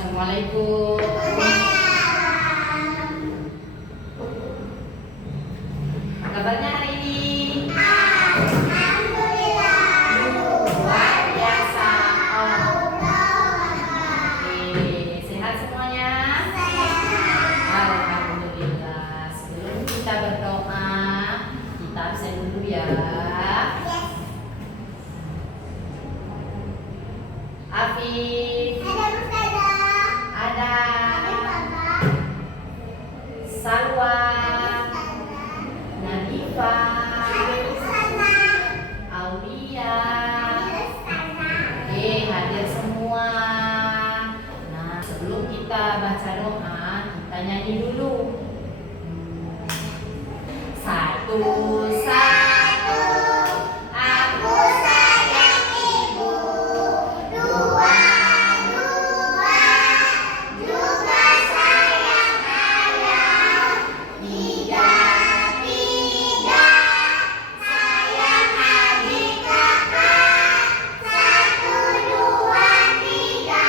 Assalamualaikum. Apa kabarnya hari ini? Luar biasa. Oke, sehat semuanya? Alhamdulillah. Sebelum kita berdoa, kita absen dulu ya. Afif, ada Salwa, Nadifa, Aulia, hadir semua. Nah, sebelum kita baca doa, kita nyanyi dulu. Satu, satu, aku sayang ibu. Dua, dua, juga sayang ayah. Tiga, tiga, sayang adik kakak. Satu, dua, tiga,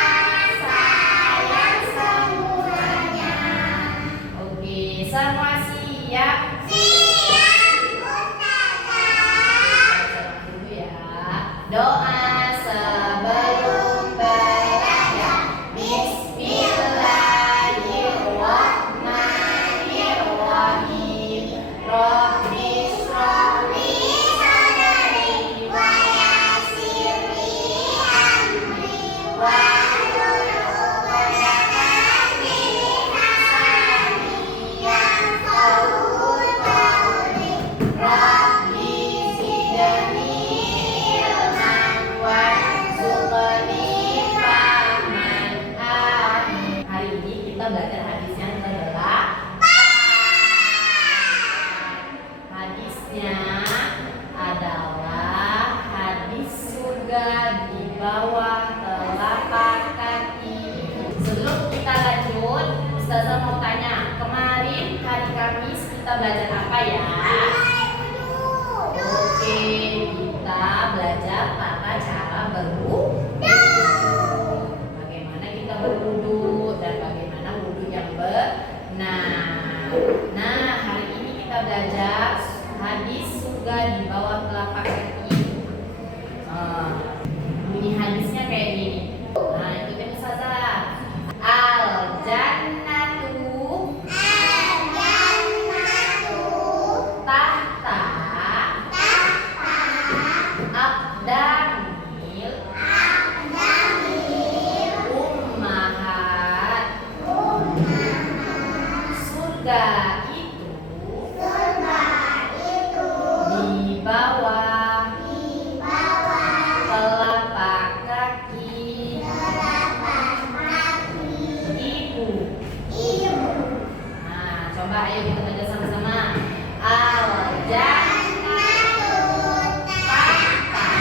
sayang semuanya. Oke, semua siap? Doa sebelum belajar. Bismillahirrahmanirrahim. Rabbi shrah li sadri wa yassir li amri wahlul 'uqdatam min lisani yafqahu qawli. Rabbi zidni hari ini kita belajar hadisnya adalah hadis surga di bawah telapak kaki. Sebelum kita lanjut, Ustazah mau tanya, kemarin hari Kamis kita belajar apa ya? Oke, kita belajar tata cara berwudu. Bagaimana kita berwudu dan bagaimana wudu yang benar. Nah, hari ini kita belajar hadis surga di bawah telapak kaki. Bunyi hadisnya kayak gini. Nah, ikutin Ustazah. Al-jannatu tahta aqdamil ummahat. Surga itu di bawah telapak kaki ibu. Nah, coba ayo kita baca sama-sama. Al-jannatu tahta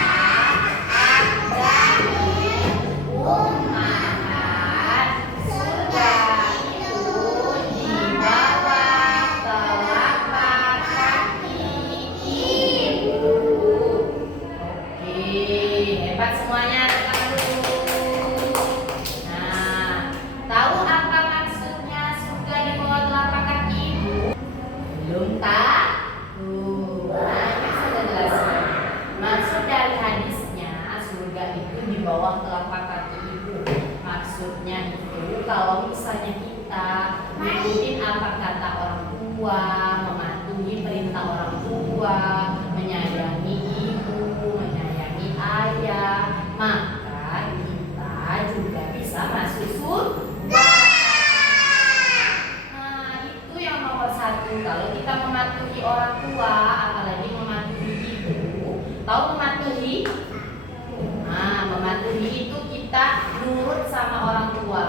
aqdamil ummahat. Surga itu di bawah telapak kaki ibu. Oke, hebat semuanya. Tekan dulu. Nah, tahu apa maksudnya surga di bawah telapak kaki ibu? Belum tahu. Nah, ini sudah jelaskan. Maksud dari hadisnya, surga itu di bawah telapak kaki ibu. Maksudnya itu kalau misalnya kita ngikutin apa kata orang tua, mematuhi perintah orang tua, menyayangi ibu, menyayangi ayah, maka kita juga bisa masuk surga. Nah, itu yang nomor satu. Kalau kita mematuhi orang tua, apalagi mematuhi ibu, tahu mematuhi? Nah, mematuhi itu kita nurut sama orang tua.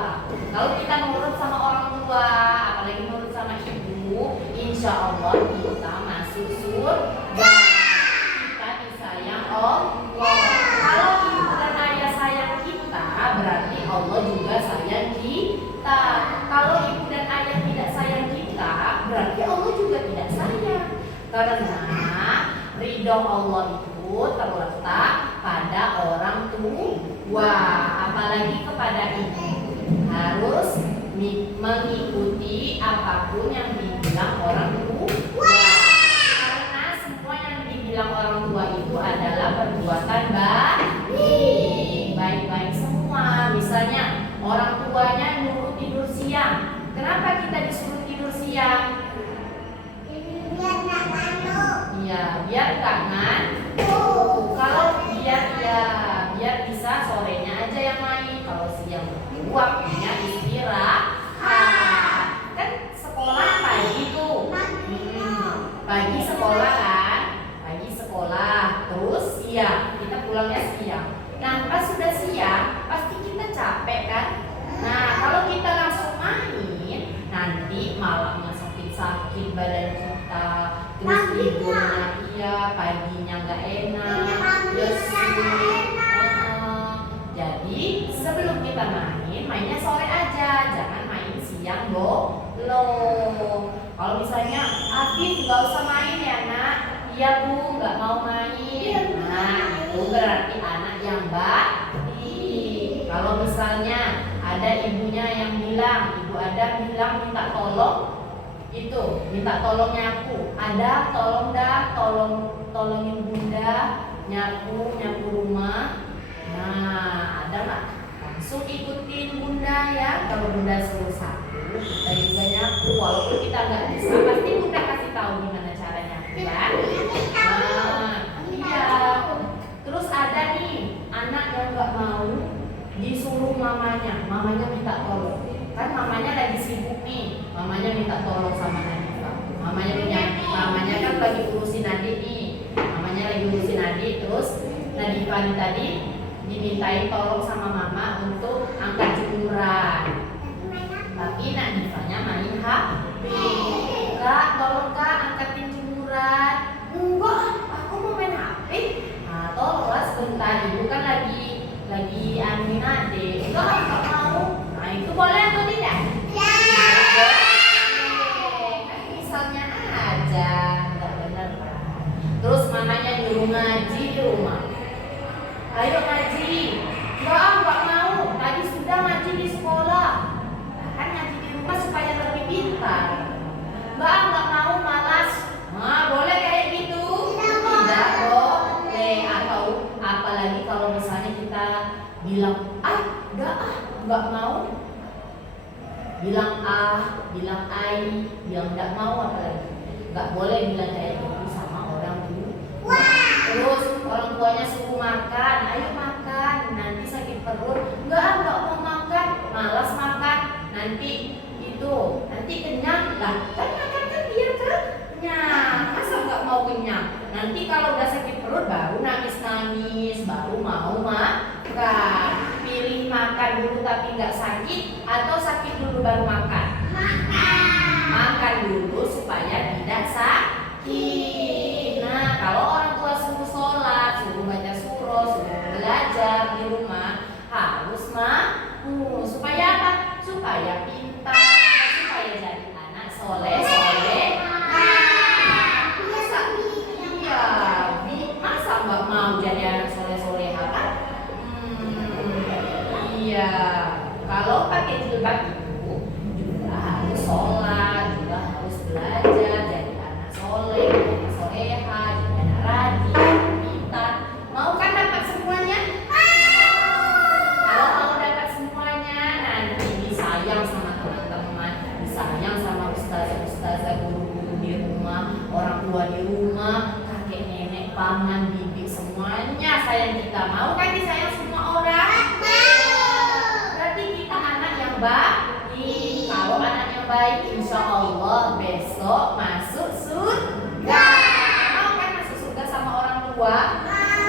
Kalau kita nurut sama orang tua, apalagi nurut sama ibu, insya Allah kita masuk surga. Kita disayang Allah. Kalau ibu dan ayah sayang kita, berarti Allah juga sayang kita. Kalau ibu dan ayah tidak sayang kita, berarti Allah juga tidak sayang. Karena ridho Allah itu terletak pada orang tua, apalagi kepada ibu. Harus mengikuti apapun yang dibilang orang tua. Karena semua yang dibilang orang tua itu adalah perbuatan baik-baik semua. Misalnya orang tuanya nyuruh tidur siang. Kenapa kita disuruh tidur siang? Biar nggak ngantuk. Iya, biar nggak ngantuk. Kalau biar bisa sorenya aja yang main. Kalau siang waktunya istirahat. Kan sekolah pagi tuh. Pagi sekolah kan? Pagi sekolah. Terus siang kita pulangnya siang. Nah, pas sudah siang pasti kita capek kan? Nah, kalau kita langsung main, nanti malamnya sakit-sakit badan kita, terus tidurnya paginya nggak enak, jadi sebelum kita mainnya sore aja, jangan main siang loh. Kalau misalnya Afif nggak usah main ya nak, iya bu nggak mau main, nah itu berarti anak yang baik. Kalau misalnya ada ibunya yang bilang, ibu ada bilang minta tolong, itu minta tolong nyapu, ada tolongin bunda nyapu rumah. Nah ada nggak? Langsung ikutin bunda ya. Kalau bunda suruh sapu, kita juga nyapu. Walaupun kita nggak bisa, pasti bunda kasih tahu gimana caranya ya. Nah iya. Terus ada nih anak yang nggak mau disuruh mamanya minta tolong. Kan mamanya lagi sibuk nih, mamanya minta tolong sama Nadifa. Mamanya kan lagi urusin adik nih, mamanya lagi urusin adik. Terus Nadifa tadi dimintain tolong sama mama untuk angkat jemuran, tapi Nadifanya main HP. Kak, tolong kak angkatin jemuran. Enggak, aku mau main HP. Nah, tolonglah sebentar, ibu kan lagi amin adik. Enggak mau. Nah itu boleh atau tidak? Ya. Kan misalnya aja, nggak benar kan? Terus mamanya nyuruh ngaji di rumah. Ayo ngaji. Nggak mau. Tadi sudah ngaji di sekolah. Kan ngaji di rumah supaya lebih pintar. Nggak mau, malas. Nah boleh kayak gitu? Tidak boleh. Atau apalagi kalau misalnya kita bilang nggak mau, bilang bilang bilang nggak mau, apalagi nggak boleh bilang kayak gitu sama orang tua. Terus orang tuanya suruh makan, ayo makan, nanti sakit perut. Nggak mau makan, malas makan, nanti kenyang lah. Kan makan kan biar kenyang, masa nggak mau kenyang? Nanti kalau udah sakit perut baru nangis, baru mau makan. Pilih makan dulu tapi nggak sakit, atau sakit dulu baru makan? Makan dulu supaya tidak sakit. Nah kalau orang tua suruh sholat, suruh baca surah, suruh belajar di rumah, harus mau. Supaya apa? Supaya pintar, supaya jadi anak soleh. Masa nggak mau jadi anak soleh-soleha kan? Iya, kalau pakai jilbab itu juga harus sholat, juga harus belajar jadi anak soleh, anak soleha, jadi anak rajin, pintar. Mau kan dapat semuanya? Kalau mau dapat semuanya, nanti disayang sama teman-teman, disayang sama ustazah, guru-guru di rumah, orang tua di rumah, kakek nenek, paman, bibi, semuanya sayang kita. Mau kan disayang semua orang? Berarti kita anak yang baik. Kalau anak yang baik, insya Allah besok masuk surga. Mau kan masuk surga sama orang tua?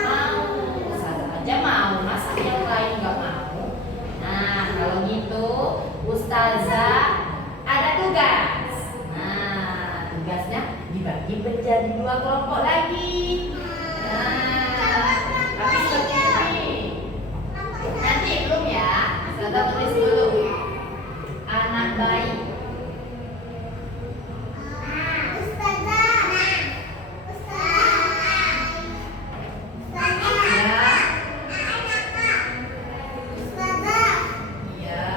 Mau. Ustazah aja mau, masa yang lain nggak mau? Nah kalau gitu ustazah ada tugas. Nah tugasnya dibagi menjadi 2 kelompok lagi. Nah tapi seperti ini. Nanti belum ya, Ustazah tulis dulu. Anak baik. Ya.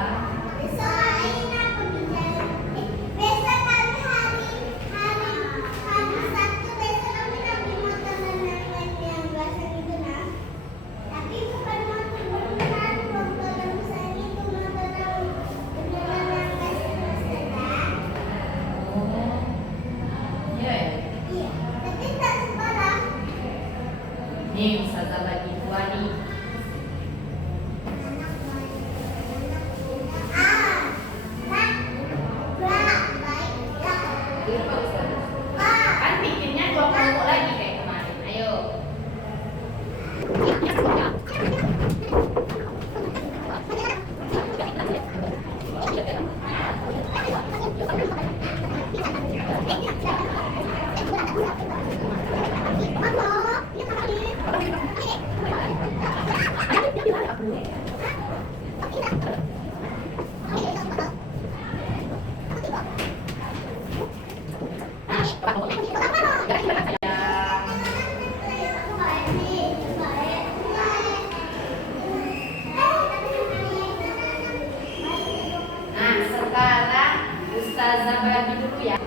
Ustazah bagi dulu ya.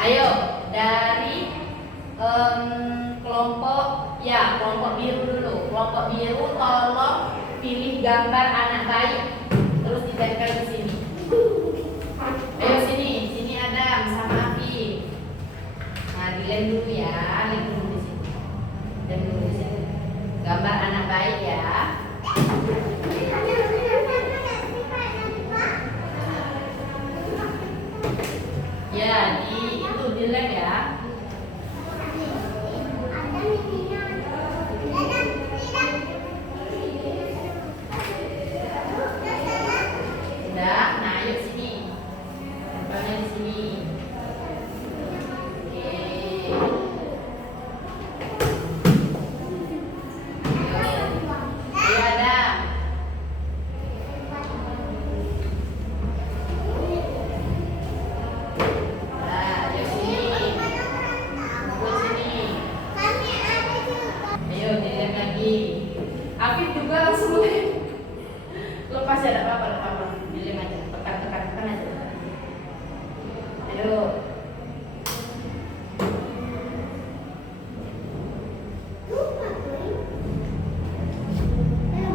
Ayo dari kelompok biru dulu. Kelompok biru tolong pilih gambar anak bayi. Terus ditempel di sini. Ayo sini Adam sama Afi. Nah, dilem dulu ya, lem dulu di sini. Lem dulu di sini. Gambar anak bayi ya. Ya, itu dilem ya. Udah, nah ayo sini. Tempelnya di sini. Oke. Ayo ada. Nah, ayo sini. Kumpul sini. Ayo dilem lagi. Afif juga langsung lem. Lepas ya, tidak apa-apa. Dilem aja, tekan aja. Ayo.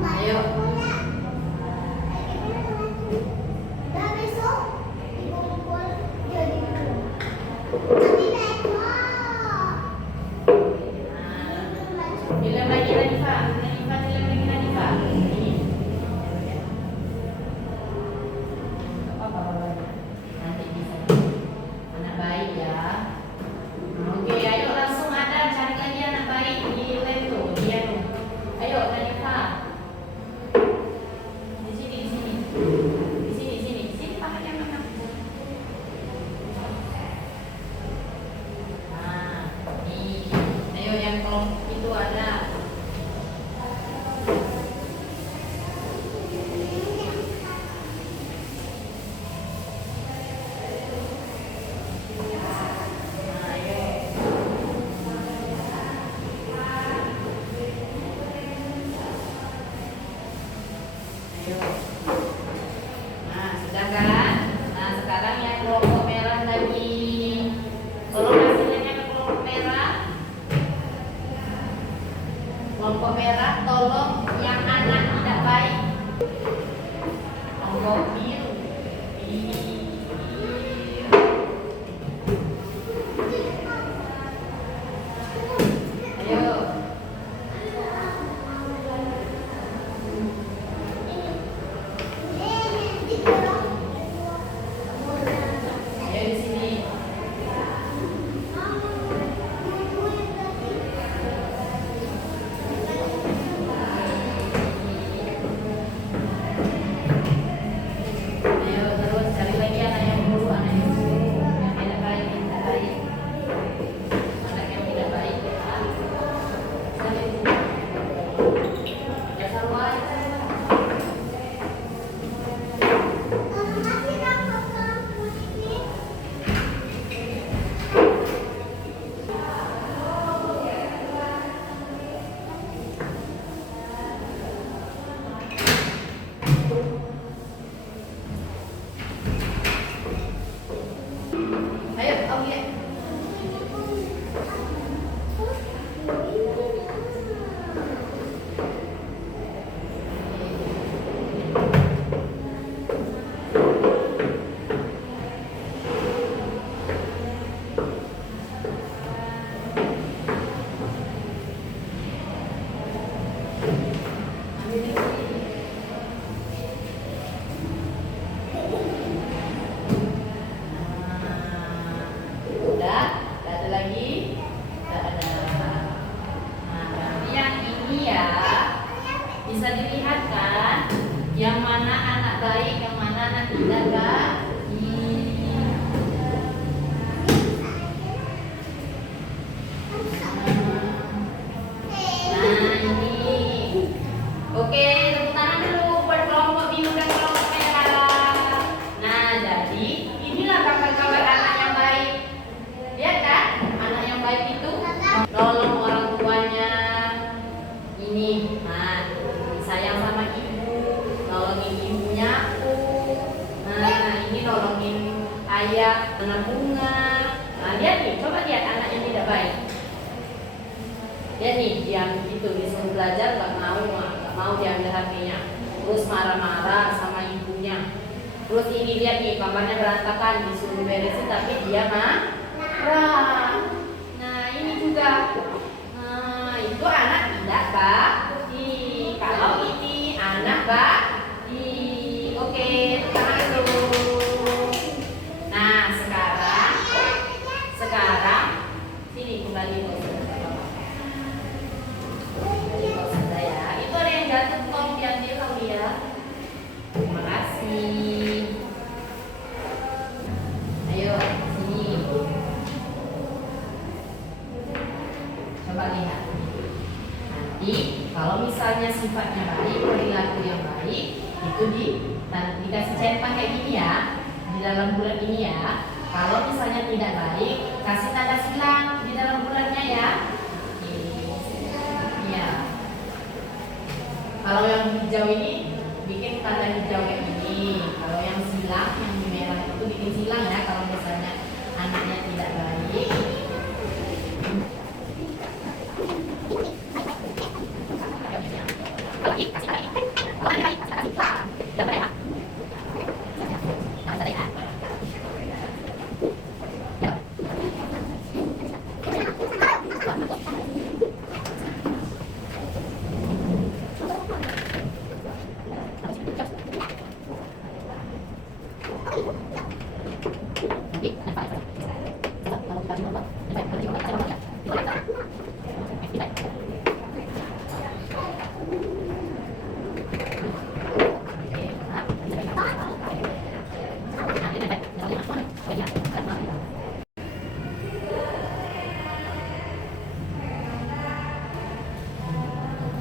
Ayo. Dilem lagi Nadifa, dilem lagi Nadifa. Ini. Apa-apa. Nanti bisa. Anak baik ya. Oke, ayo langsung ada cari lagi anak baik di lem tuh, dia tuh. Ayo Nadifa. Di sini. Di sini pakai yang mana? Nah, nih. Ayo yang kelompok itu ada. Nah, ayo. Ayo. Nah, sudah kan? Nah, sekarang yang kelompok merah lagi. Tolong hasilnya ke kelompok merah. Kelompok merah, tolong yang anak tidak baik. Kelompok biru. Ayo. ayah, tanam bunga. Nah, lihat nih, coba lihat anak yang tidak baik. Lihat nih, diam gitu, disuruh belajar nggak mau diambil HP-nya. Terus marah-marah sama ibunya. Terus ini lihat nih, kamarnya berantakan, disuruh beresin tapi dia marah. Nah, ini juga. Nah, itu anak tidak baik. Kalau ini anak baik. Oke, tangan dulu. Nah, sekarang sini kembali ke saya. Itu ada yang jatuh, tolong diambil kamu ya. Terima kasih. Ayo, sini. Coba lihat. Nanti kalau misalnya sifatnya baik, perilaku yang baik, itu dikasih centang kayak gini ya, di dalam bulan ini ya. Kalau misalnya tidak baik, kasih tanda silang di dalam bulannya ya. Iya. Kalau yang hijau ini bikin tanda hijau kayak gini. Kalau yang silang, yang merah itu bikin silang ya. Kalau misalnya anaknya tidak baik.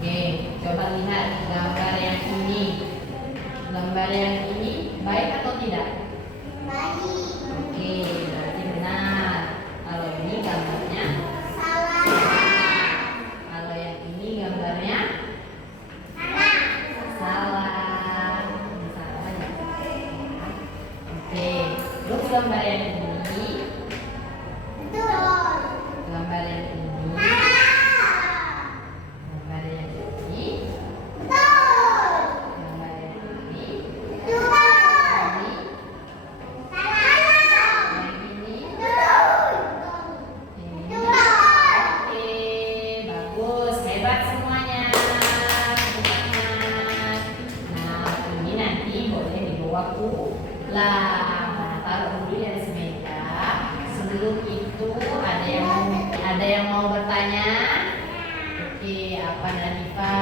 Oke, coba lihat gambar yang ini. Gambar yang ini baik atau tidak? Baik. Oke, berarti benar. Kalau ini gambarnya Salah. Kalau yang ini gambarnya Salah. salah. Ini salah ya. Oke, terus gambar yang ini, Betul. gambar yang ini, Salah. gambar yang ini, Betul. gambar yang ini, Betul. ini, Salah. yang ini, Betul. ini. Betul. Oke, bagus, hebat semuanya. Semangat. Nah, ini nanti boleh dibawa pulang. Nah, taruh dulu di atas meja. Sebelum itu ada yang mau bertanya? Oke, apa Nadifa?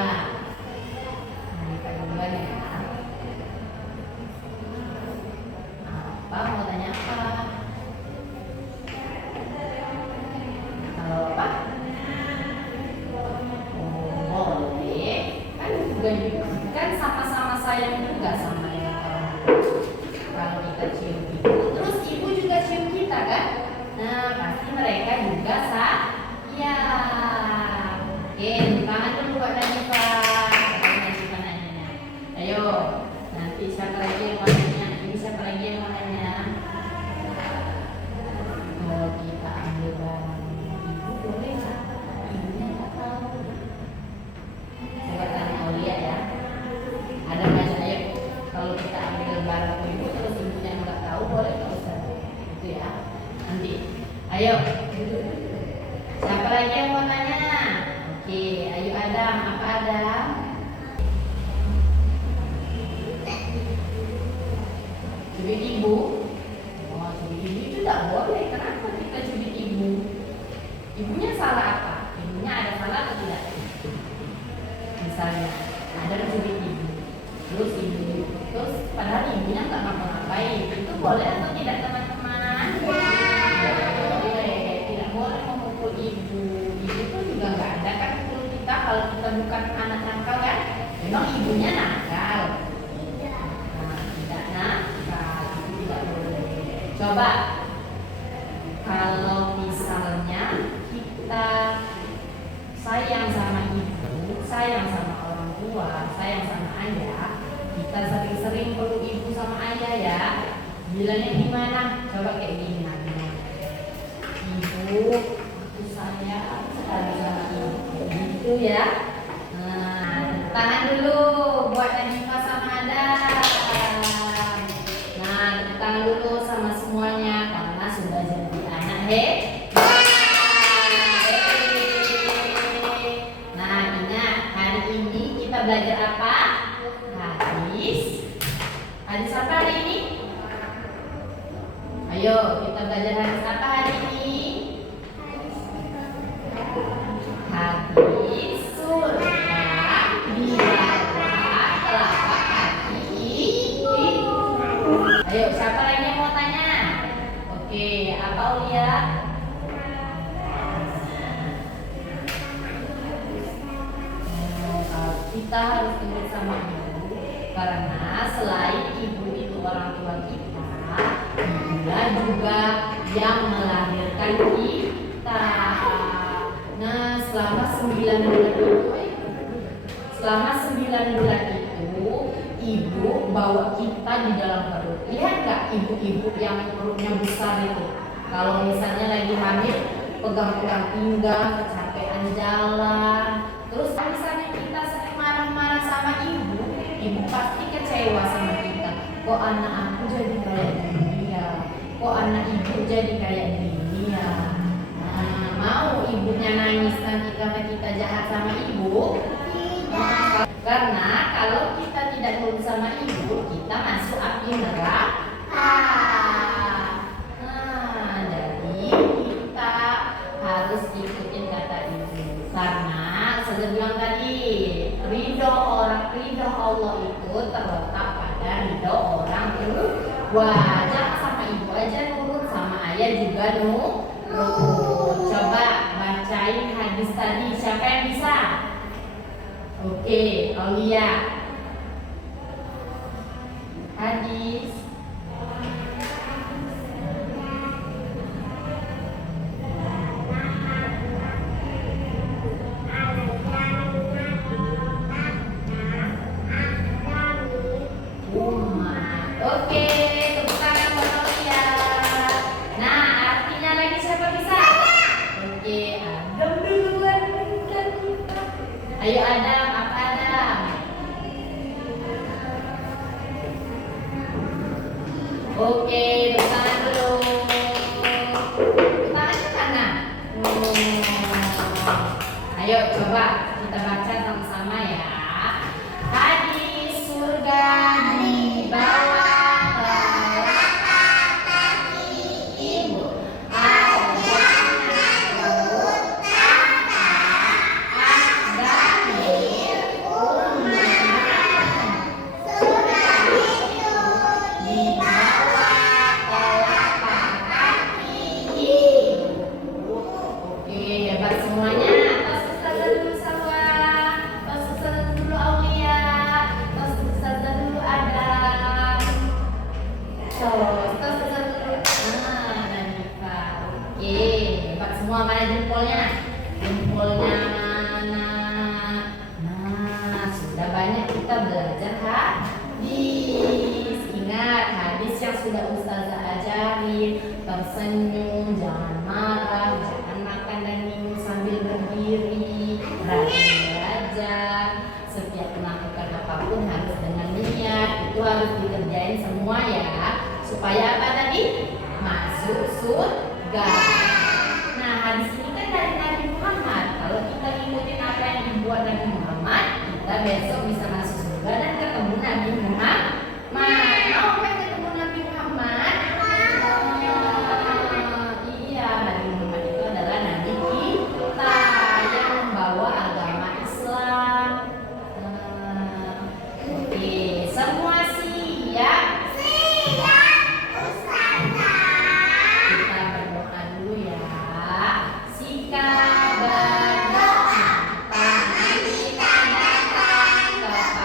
Nadifa duluan ya. Apa mau tanya apa? Kalau apa? Oh, boleh. Kan sama-sama sayang juga sama yang orang tua. Kalau kita cium ibu, terus ibu juga cium kita kan? Nah, pasti mereka juga ya. Oke, tangan dulu buat Nadifa. Nadifa nanya. Ayo, nanti siapa lagi yang mau nanya? Ini siapa lagi yang mau nanya? Kalau kita ambil barang ibu boleh nggak? Ibunya nggak tahu. Coba tanya Aulia ya. Ada banyak ya. Kalau kita ambil barang ibu terus ibunya nggak tahu, boleh nggak Ustaz? Itu ya. Nanti. Ayo. Siapa lagi yang mau nanya? Oke, ayo Adam. Apa Adam? Cubit ibu. Oh, cubit ibu itu tidak boleh. Kenapa kita cubit ibu? Ibunya salah apa? Ibunya ada salah atau tidak? Misalnya ada cubit ibu, terus padahal ibunya nggak ngapa-ngapain, itu boleh atau tidak teman-teman? Boleh, tidak boleh memukul ibu. Ibu tuh juga nggak ada kan pukul kita kalau kita bukan anak nakal kan? Memang ibunya nakal. Nah, tidak nakal, itu tidak boleh. Coba kalau misalnya kita sayang sama ibu, sayang sama orang tua, sayang sama ayah, kita sering-sering peluk ibu sama ayah ya. Bilangnya gimana? Coba Coba kayak gini nanti. Ibu, aku sayang sekali sama ibu. Gitu ya. Nah, tangan dulu buat Nadifa sama Adam. Nah, tepuk tangan dulu sama semuanya karena sudah jadi anak Nah, ingat hari ini kita belajar apa? Hadis. Hadis apa hari ini? Ayo, kita belajar hadis apa hari ini? Hadis surga di bawah telapak kaki ibu. Ayo, siapa lagi yang mau tanya? Oke, apa Ulia? Kita harus ingat sama ibu karena selain ibu itu orang tua kita, ibulah juga yang melahirkan kita. Nah, selama 9 bulan itu ibu bawa kita di dalam perut. Lihat nggak ibu-ibu yang perutnya besar itu? Kalau misalnya lagi hamil, pegang-pegang pinggang, kecapean jalan. Terus misalnya kita sering marah-marah sama ibu pasti kecewa sama kita. Kok anak aku jadi kayak gini ya? Kok anak ibu jadi kayak gini ya? Nah, mau ibunya nangis nanti karena kita jahat sama ibu? Tidak. Karena kalau kita tidak nurut sama ibu, kita masuk api neraka. Nah, jadi kita harus ikutin kata ibu. Karena sudah bilang tadi, ridho Allah itu terletak pada ridho orang tua. Jangan sama ibu aja nurut, sama ayah juga nurut. Coba bacain hadis tadi, siapa yang bisa? Oke, Aulia. Hadis. Oke, tepuk tangan buat Aulia. Nah, artinya lagi siapa bisa? Oke, Adam duluan kan kita. Ayo Adam, apa Adam? Oke, tepuk tangan dulu. Tepuk tangan ke kanan. Ayo coba kita baca sama-sama ya. Hadis surga di bawah telapak kaki ibu. Semua mana jempolnya? Jempolnya mana? Nah, sudah banyak kita belajar hadis. Ingat hadis yang sudah Ustazah ajarin. Tersenyum, jangan marah, jangan makan dan minum sambil berdiri, rajin belajar. Setiap melakukan apapun harus dengan niat. Itu harus dikerjain semua ya. Supaya apa tadi? Masuk surga. Nah, hadis ini kan dari Nabi Muhammad. Kalau kita ngikutin apa yang dibuat Nabi Muhammad, kita besok bisa masuk surga dan ketemu Nabi Muhammad. Mau kan ketemu Nabi Muhammad? Iya, Nabi Muhammad itu adalah Nabi kita yang membawa agama Islam. Oke, semua siap? Kita berdoa, tangan kita datang kepada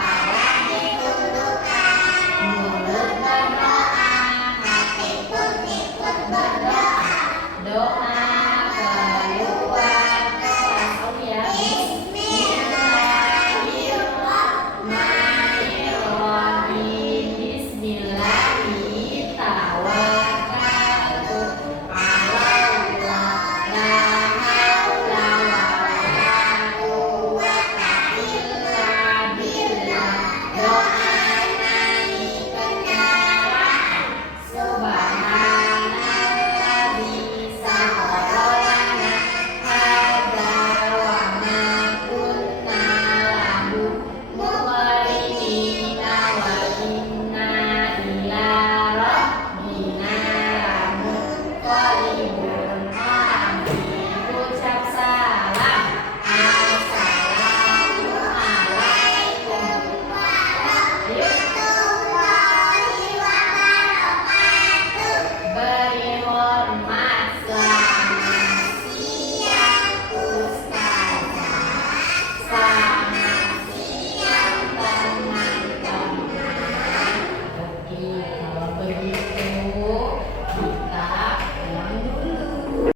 ini.